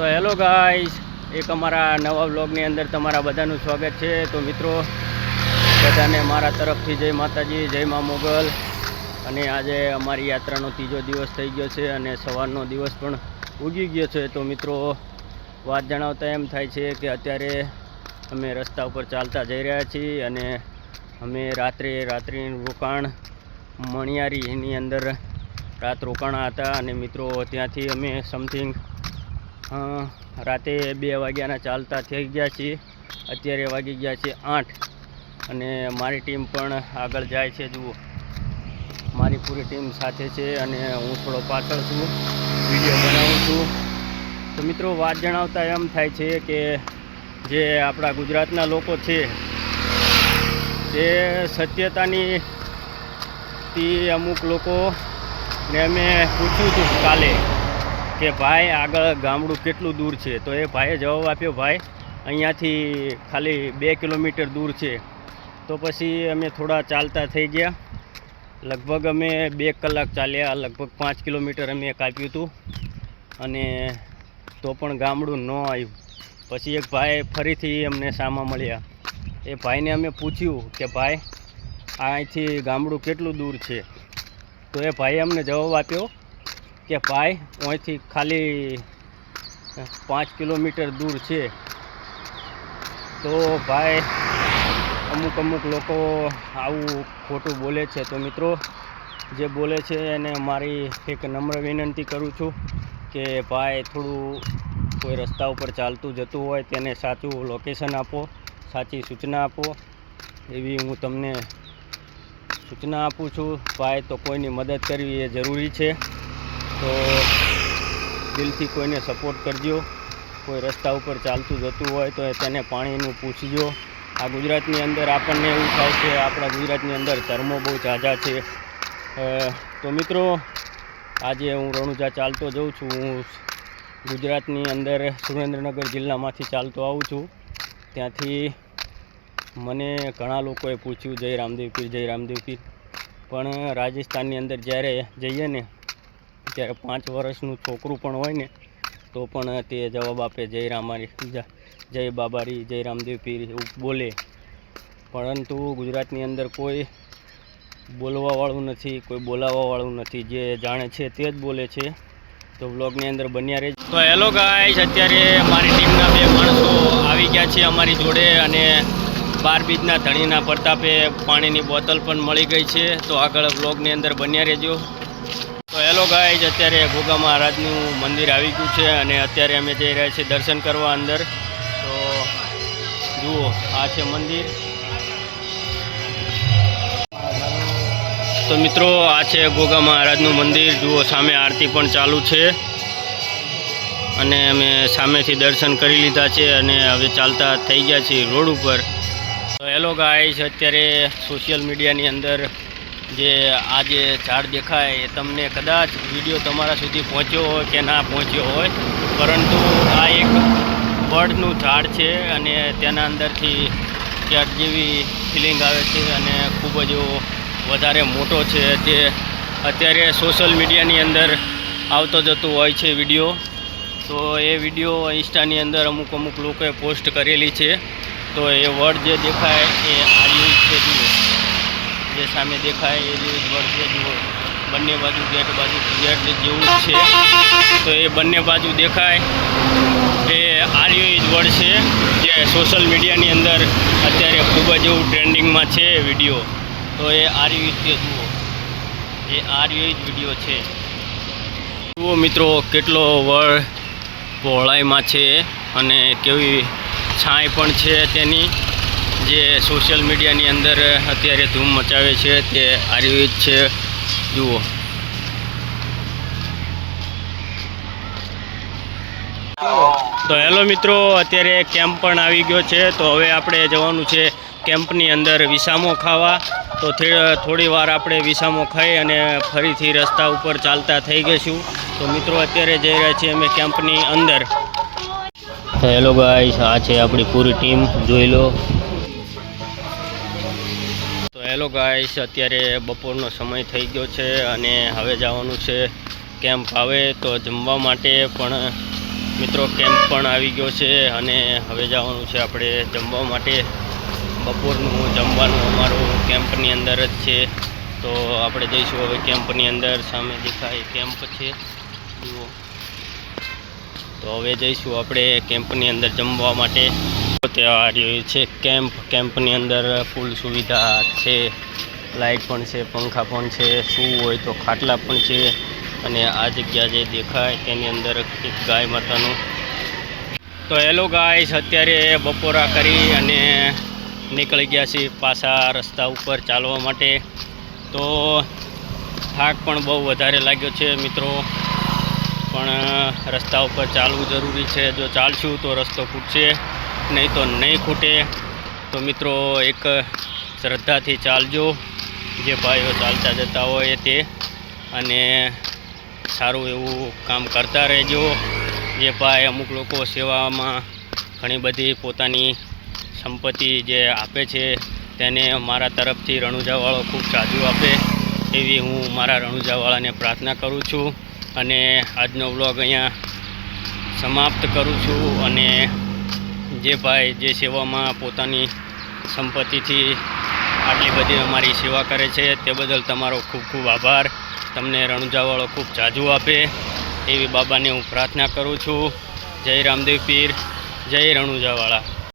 તો hello guys, એક અમારા નવા વ્લોગની અંદર તમારા બધાનું સ્વાગત છે। તો મિત્રો બધાને મારા તરફથી જય માતાજી, જય મા મોગલ। અને આજે અમારી યાત્રાનો ત્રીજો દિવસ થઈ ગયો છે અને સવારનો દિવસ પણ ઉગી ગયો છે। તો મિત્રો વાત જણાવતા એમ થાય છે કે અત્યારે અમે રસ્તા ઉપર ચાલતા જઈ રહ્યા છીએ અને અમે રાત્રિનું રોકાણ મણિયારીની અંદર રાત રોકાણા હતા અને મિત્રો ત્યાંથી અમે સમથિંગ રાતે 2 વાગ્યાના ચાલતા થઈ ગયા છીએ। અત્યારે વાગી ગયા છે 8 અને મારી ટીમ પણ આગળ જાય છે। જુઓ, મારી પૂરી ટીમ સાથે છે અને હું થોડો પાછળ છું, વિડીયો બનાવું છું। તો મિત્રો વાત જણાવતા એમ થાય છે કે જે આપણા ગુજરાતના લોકો છે તે સત્યતાની અમુક લોકોને અમે પૂછ્યું હતું કાલે કે ભાઈ આગળ ગામડું કેટલું દૂર છે, તો એ ભાઈએ જવાબ આપ્યો, ભાઈ અહીંયાથી ખાલી 2 કિલોમીટર દૂર છે। તો પછી અમે થોડા ચાલતા થઈ ગયા, લગભગ અમે 2 કલાક ચાલ્યા, લગભગ 5 કિલોમીટર અમે કાપ્યું હતું અને તો પણ ગામડું ન આવ્યું। પછી એક ભાઈ ફરીથી અમને સામા મળ્યા, એ ભાઈને અમે પૂછ્યું કે ભાઈ અહીંથી ગામડું કેટલું દૂર છે, તો એ ભાઈએ અમને જવાબ આપ્યો કે ભાઈ અહીંથી ખાલી 5 કિલોમીટર દૂર છે। તો ભાઈ અમુક લોકો આવું ખોટું બોલે છે। તો મિત્રો જે બોલે છે એને મારી એક નમ્ર વિનંતી કરું છું કે ભાઈ થોડું કોઈ રસ્તા ઉપર ચાલતું જતું હોય તેને સાચું લોકેશન આપો, સાચી સૂચના આપો, એવી હું તમને સૂચના આપું છું ભાઈ। તો કોઈની મદદ કરવી એ જરૂરી છે, તો દિલથી કોઈને સપોર્ટ કરજો। કોઈ રસ્તા ઉપર ચાલતું જતું હોય તો તેને પાણીનું પૂછજો। આ ગુજરાતની અંદર આપણને એવું થાય છે, આપણા ગુજરાતની અંદર ધર્મો બહુ ઝાઝા છે। તો મિત્રો આજે હું રણુજા ચાલતો જઉં છું, હું ગુજરાતની અંદર સુરેન્દ્રનગર જિલ્લામાંથી ચાલતો આવું છું। ત્યાંથી મને ઘણા લોકોએ પૂછ્યું જય રામદેવ પીર, જય રામદેવ પીર, પણ રાજસ્થાનની અંદર જ્યારે જઈએ ને ત્યારે 5 વર્ષનું છોકરું પણ હોય ને તો પણ તે જવાબ આપે જય રામારી, જય બાબારી, જય રામદેવ પીર એવું બોલે। પરંતુ ગુજરાતની અંદર કોઈ બોલવાવાળું નથી, કોઈ બોલાવવાવાળું નથી, જે જાણે છે તે જ બોલે છે। તો વ્લોગની અંદર બન્યા રહેજો। તો હેલો ગાઈસ, અત્યારે મારી ટીમના 2 માણસો આવી ગયા છે અમારી જોડે અને 12 બીજના ધણીના પ્રતાપે પાણીની બોટલ પણ મળી ગઈ છે। તો આગળ વ્લોગની અંદર બન્યા રહેજો। તો હેલો ગાઈસ, અત્યારે ગોગા મહારાજનું મંદિર આવી ગયું છે અને અત્યારે અમે જઈ રહ્યા છીએ દર્શન કરવા અંદર। તો જુઓ, આ છે મંદિર। તો મિત્રો આ છે ગોગા મહારાજનું મંદિર, જુઓ સામે આરતી પણ ચાલુ છે અને અમે સામેથી દર્શન કરી લીધા છે અને હવે ચાલતા થઈ ગયા છીએ રોડ ઉપર। તો હેલો ગાઈસ, અત્યારે સોશિયલ મીડિયાની અંદર જે આ જે ઝાડ દેખાય એ તમને કદાચ વિડીયો તમારા સુધી પહોંચ્યો હોય કે ના પહોંચ્યો હોય, પરંતુ આ એક બર્ડનું ઝાડ છે અને તેના અંદરથી ક્યાંક જેવી ફિલિંગ આવે છે અને ખૂબ જ વધારે મોટો છે, જે અત્યારે સોશિયલ મીડિયાની અંદર આવતો જતો હોય છે વિડીયો। તો એ વિડીયો ઇન્સ્ટાની અંદર અમુક લોકોએ પોસ્ટ કરેલી છે। તો એ વર્ડ જે દેખાય એ આર્યુજ છે, જુઓ જે સામે દેખાય એ વર્ડ છે, જુઓ બંને બાજુ ગેટ જેવું જ છે। તો એ બંને બાજુ દેખાય એ આર્યુજ વર્ડ છે, જે સોશિયલ મીડિયાની અંદર અત્યારે ખૂબ જ એવું ટ્રેન્ડિંગમાં છે વિડીયો। તો એ આર્યુજ છે, જુઓ એ આર્યુજ વિડીયો છે। જુઓ મિત્રો કેટલો વર્ડ પહોળાઈમાં છે અને કેવી છાંય પણ છે તેની, જે સોશિયલ મીડિયાની અંદર અત્યારે ધૂમ મચાવે છે તે આર્યુજ છે, જુઓ। તો હેલો મિત્રો, અત્યારે કેમ્પ પણ આવી ગયો છે। તો હવે આપણે જવાનું છે કેમ્પની અંદર વિસામો ખાવા। તો થોડી વાર આપણે વિસામો ખાઈ અને ફરીથી રસ્તા ઉપર ચાલતા થઈ ગઈશું। તો મિત્રો અત્યારે જઈ રહ્યા છીએ અમે કેમ્પની અંદર। તો હેલો ગાઈસ, આ છે આપણી પૂરી ટીમ, જોઈ લો। તો હેલો ગાઈસ, અત્યારે બપોરનો સમય થઈ ગયો છે અને હવે જવાનું છે કેમ્પ આવે। તો જમવા માટે પણ મિત્રો કેમ્પ પણ આવી ગયો છે અને હવે જવાનું છે આપણે જમવા માટે. બપોરનું જમવાનું અમારું કેમ્પની અંદર જ છે, તો આપણે જઈશું હવે કેમ્પની અંદર. સામે દેખાય કેમ્પ છે, જુઓ. તો હવે જઈશું આપણે કેમ્પની અંદર જમવા માટે. ત્યાં રહ્યું છે કેમ્પની અંદર ફૂલ સુવિધા છે, લાઇટ પણ છે, પંખા પણ છે, સૂવું હોય તો ખાટલા પણ છે. અને આ જગ્યા જે દેખાય તેની અંદર એક ગાય માતાનું. તો હેલો ગાઈસ, અત્યારે બપોરા કરી અને નીકળી ગયા છીએ પાછા રસ્તા ઉપર ચાલવા માટે. તો થાક પણ બહુ વધારે લાગ્યો છે મિત્રો, પણ રસ્તા ઉપર ચાલવું જરૂરી છે. જો ચાલશું તો રસ્તો ખૂટશે, નહીં તો નહીં ખૂટે. તો મિત્રો એક શ્રદ્ધાથી ચાલજો, જે ભાઈઓ ચાલતા જતા હોય તે, અને સારું એવું કામ કરતા રહેજો. જે ભાઈ અમુક લોકો સેવામાં ઘણી બધી પોતાની સંપત્તિ જે આપે છે, તેને મારા તરફથી રણુજાવાળો ખૂબ સાજુ આપે એવી હું મારા રણુજાવાળાને પ્રાર્થના કરું છું. અને આજનો વ્લોગ અહીંયા સમાપ્ત કરું છું. અને જે ભાઈ જે સેવામાં પોતાની સંપત્તિથી આટલી બધી અમારી સેવા કરે છે તે બદલ તમારો ખૂબ ખૂબ આભાર. તમને રણુજાવાળો ખૂબ જાજુ આપે એવી બાબાને હું પ્રાર્થના કરું છું. જય રામદેવ પીર, જય રણુજાવાળા.